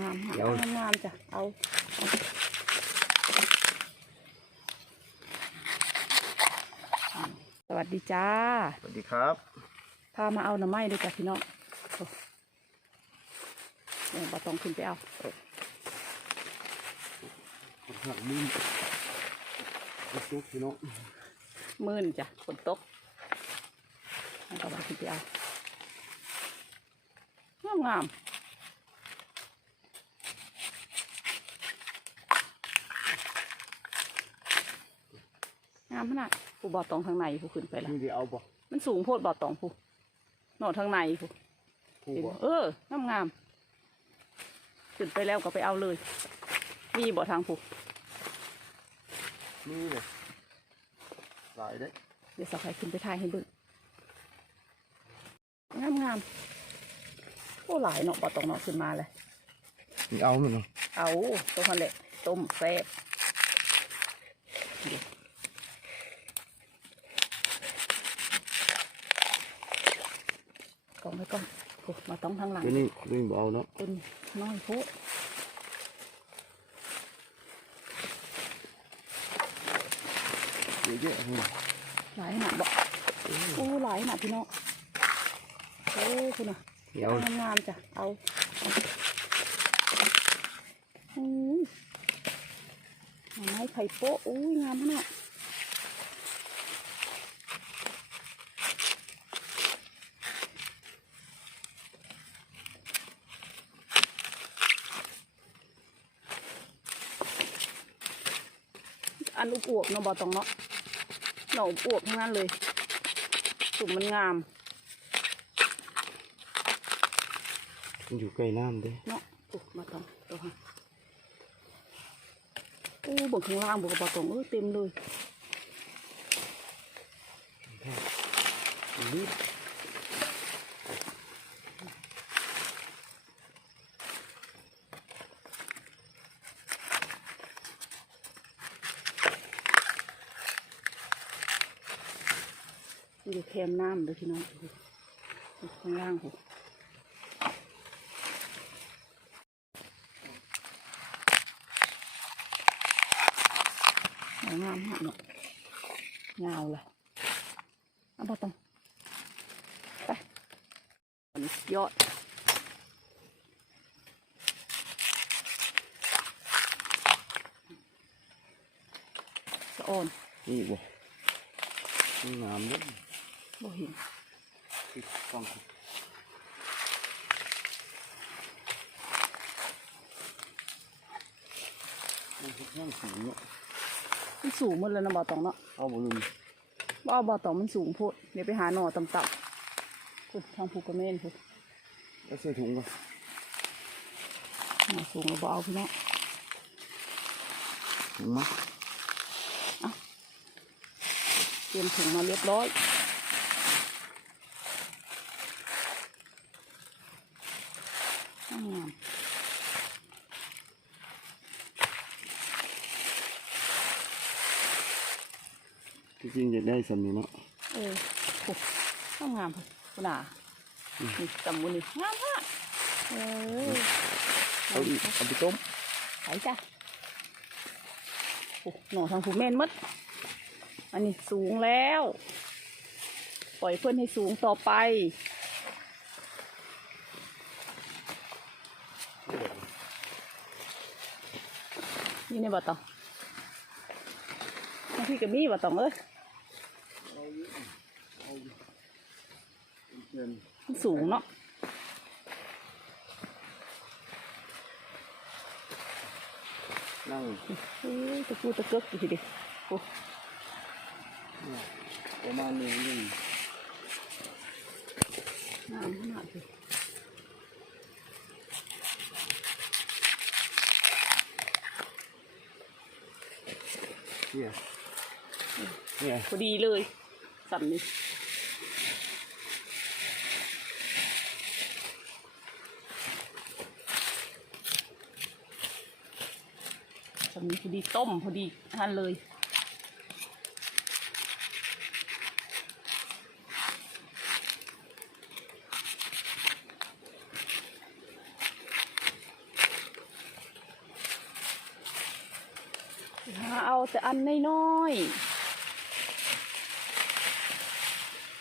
งามเดี๋ยวงามงามจ้ะ เอาสวัสดีจ้า สวัสดีครับ พามาเอาหน่อไม้ด้วยจ้ะพี่น้องโอ้เนี่ยบาต้องขึ้นไปเอา หักมุมจุกพี่น้องมื่นจ้ะฝนตกแล้วก็บาขึ้นไปเอางามงามงามขนาดผู้บอตองทางในผู้ขึ้นไปละนี่เดี๋ยวเอาบ่มันสูงโพดบอตองผู้หนอทางในผู้เอองามงามขึ้นไปแล้วก็ไปเอาเลยนี่บ่อทางผู้ นี่เลยหลายได้เดี๋ยวสาวไข่ขึ้นไปถ่ายให้เบิ่งงามงามโอ้หลายเนาะบอตองเนาะขึ้นมาเลยนี่เอาหนึ่งเอาต้มพันแหละต้มแซ่บกองไว้ก่อนโอ้มาต้องทางหลังเดี๋ยวนี้นี่บ่เอาเนาะต้นน้อยพุเดี๋ยว เยอะนี่หลายขนาดบอกโอ้หลายขนาดพี่น้องโอ้คุณน่ะเดี๋ยวงามงามๆจ้ะเอาเอาอุ้ยไม้ไข่โป๊ะอุ้ยงามขนาดอันอุบอวบๆเนาะบอตองเนาะ หน่ออุบอวบทั้งนั้นเลยสุ่มมันงามมันอยู่ใกล้น้ำเด้เนาะโอ้มาตองตัวฮะโอ้เบนข้างล่างบนกระเป๋าตองเออเต็มเลย นี่ อยู่แคมน้ำเลยพี่น้องดูข้างล่างหสวยงามฮะเนาะยาวเลยเอาบอตองไปนยอดสะออนนี่บ่นี่น้ำเด้อ บ่เห็นติดฟังมันค่อนข้างสูงเนาะมันสูงหมดแล้วนะบ่อตองเนาะเอาบ่ลืมบ่เอาบ่อตองมันสูงโพดเดี๋ยวไปหาหน่อต่ำๆพูดทางผูกกระเมนพูดแล้วใส่ถุงก่อนหน่อสูงแล้วบ่เอาพี่น้องถุงมาเตรียมถุงมาเรียบร้อยงาม ที่จริงจะได้สำนี้เนาะเออโอ้งามๆพูดคุณอานี่ตำมุนี่งามมากเออเอาอีกเอาไปต้มไปจ้ะโอ้หน่อทางผูกเมนหมดอันนี้สูงแล้ว ปล่อยเพื่อนให้สูงต่อไปนี่ในบ่อตองบางทีก็มีบ่อตองเอ้ย มันสูงเนาะนั่งเอ้ยตะกูตะเกิกอยู่ทีเดียวโอ้ประมาณนี้นี่งามขนาดเลยเนี่ยเนี่ยพอดีเลยสับนี่ สำนี้พอดีต้มพอดีทานเลย หาเอาแต่อันน้อย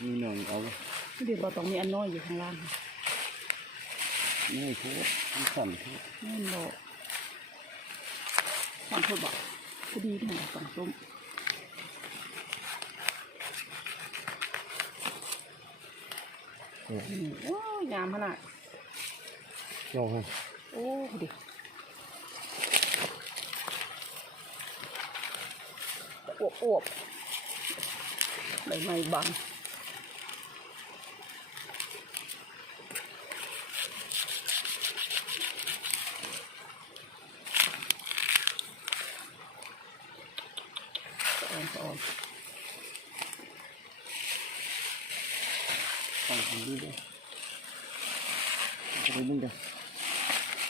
มีหน่อยเอาๆเดี๋ยวเราต้องมีอันน้อยอยู่ข้างล่าง ไม่ให้ทุบมันสั่นทุบนี่นบอกส อนเธอบอกพอดีที่ไหนสองต้มเนี่ยอืมโอ้ยงามขนาดลองให้โอ้พอดีอวบอวบใบไม้บังสะออนสะออน ฟังคนดีด้วยจะไปมึงกัน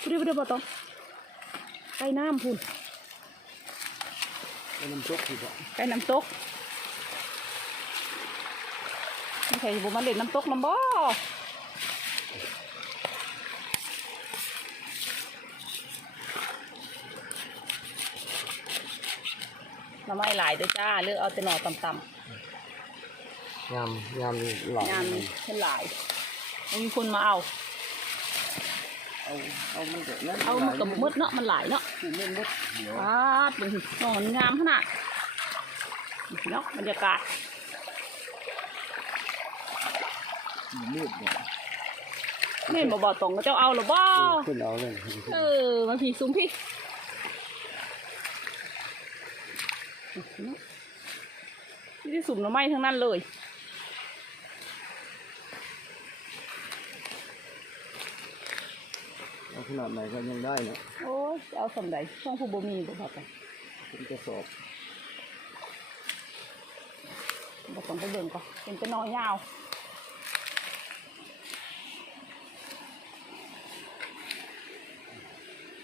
พูดได้พูดได้บ่ต้องไปน้ำพุ่นไปน้ำจ ยเด้วยจ้าเลือกเอาแต่หน่อต่ำยามยามหลายงานเห็นหลายม่มีคนมาเอา เอาเอามันก็นั่นเอามันกับมืดเนาะมันหลายเนาะคือเล่นมดเดี๋ยวปาดเป็นสินอนงามขนาดเนาะบรรยากาศมืดเนี่ยแม่นบ่บ่ตรงก็เจ้าเอาหรือบ่ขึ้นเอาเลยเออมาพี่ซุ้มพี่นี่ได้สุ่มหน่อไม้ทั้งนั้นเลย เอา ขนาดไหนก็ยังได้เนาะโอ้ยจะเอาสำใดช่องผู้บ่มีบ่พอไปเป็นกระสอบบ่ต้องไปเบิ่งก่อนเป็นจะน้อยยาว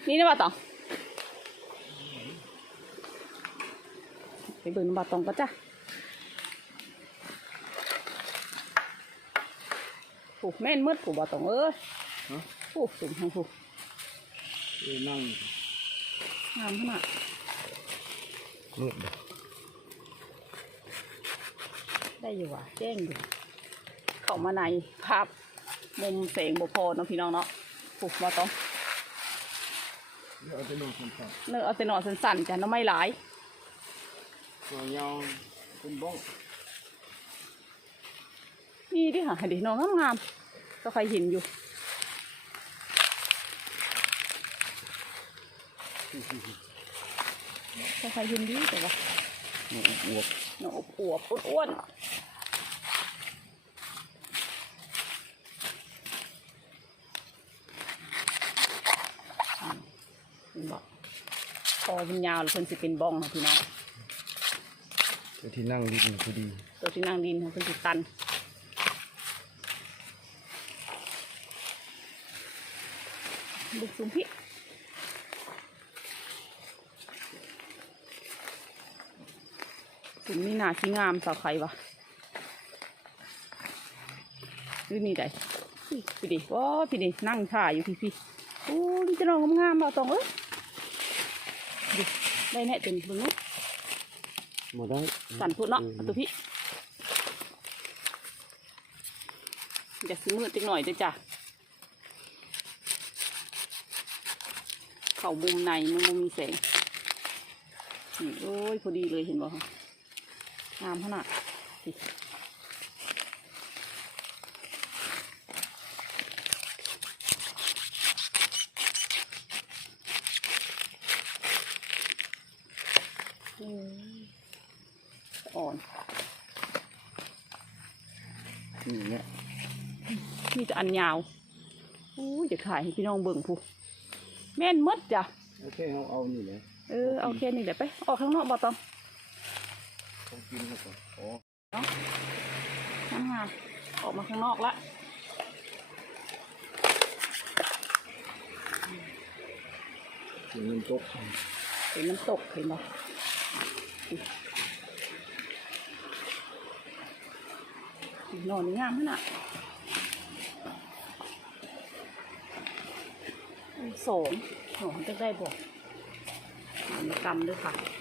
นี่นะบ่ตองไปเบิ่งน้ำบ่ตองก็จ้ะโอ้แม่นมืดผู้บ่ตองเอ้ยฮะโอ้สุ่มให้ผู้ เออนั่งงามขนาดมืดเด้อได้อยู่ว่ะแจ้งอยู่เข้ามาในภาพมุมแสงบ่พอเนาะพี่น้องเนาะผูกมาต้องเดี๋ยวเอาไปลงสันสันเนื้อเอาแต่หนอนสั้นๆจ้ะเน้ำไม่หลายตัวยาวเป็นบ้องนี่ดิค่ะดิหนอนงามๆก็ใครเห็นอยู่ ใครเห็นดีแต่ว่าเนี่ยอวบหนอนอวบๆอ้วนๆอืมเห็นบอกคอเป็นยาวหรือเพิ่นสิเป็นบ้องค่ะพี่น้องตัวที่นั่งดีพอดี ตัวที่นั่งดินของเพิ่นสิตันบุกสุมพี่ สุมนี่นาชิงามสาวไข่วะดูนี่ได้พี่พี่ดิว้าพี่ดินั่งถ่ายอยู่พี่พี่โอ้นี่จะนอนงามๆบ่ตองเอ้ยดิได้แน่เต็มเบึงนู้นหมดได้สั่นพุดเนาะเอาตัวพี่อยากซื้อมือติ๊กหน่อยด้วยจ้ะเข่ามุมในมันมุมมีแสงนี่โอ้ยพอดีเลยเห็นบ่คะ งามขนาดนี่อืมอ่อนนี่เนี่ยมีแต่อันยาวโอ้ยจะขายให้พี่น้องเบิ่งผู้แม่นหมดจ้ะ โอเคเอาเอานี่เลยเออเอาแค่นี้แหละไป ออกข้างนอกบ่ต้อง ต้องกินก่อนอ๋อทำงานออกมาข้างนอกละกินน้ำจกเห็นน้ำตกเห็นไหมนอนงามขนาดโสมโหมันจะได้บอกมันกรรมด้วยค่ะ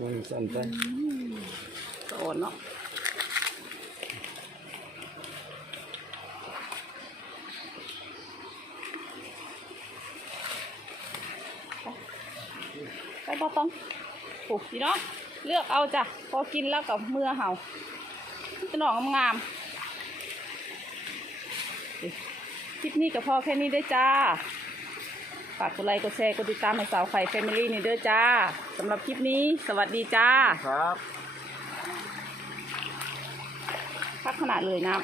มันสั่นไปสอนเนาะไปปบอต้องผูกพี่น้องเลือกเอาจ้ะ พอกินแล้วกับเมื่อเห่าจะหนองงามๆคลิปนี้กับพ่อแค่นี้ได้จ้า ฝากกดไลค์กดแชร์กดติดตามให้สาวไข่แฟมิลี่นี่ด้วยจ้าสำหรับคลิปนี้ สวัสดีจ้าครับพักขนาดเลยนะ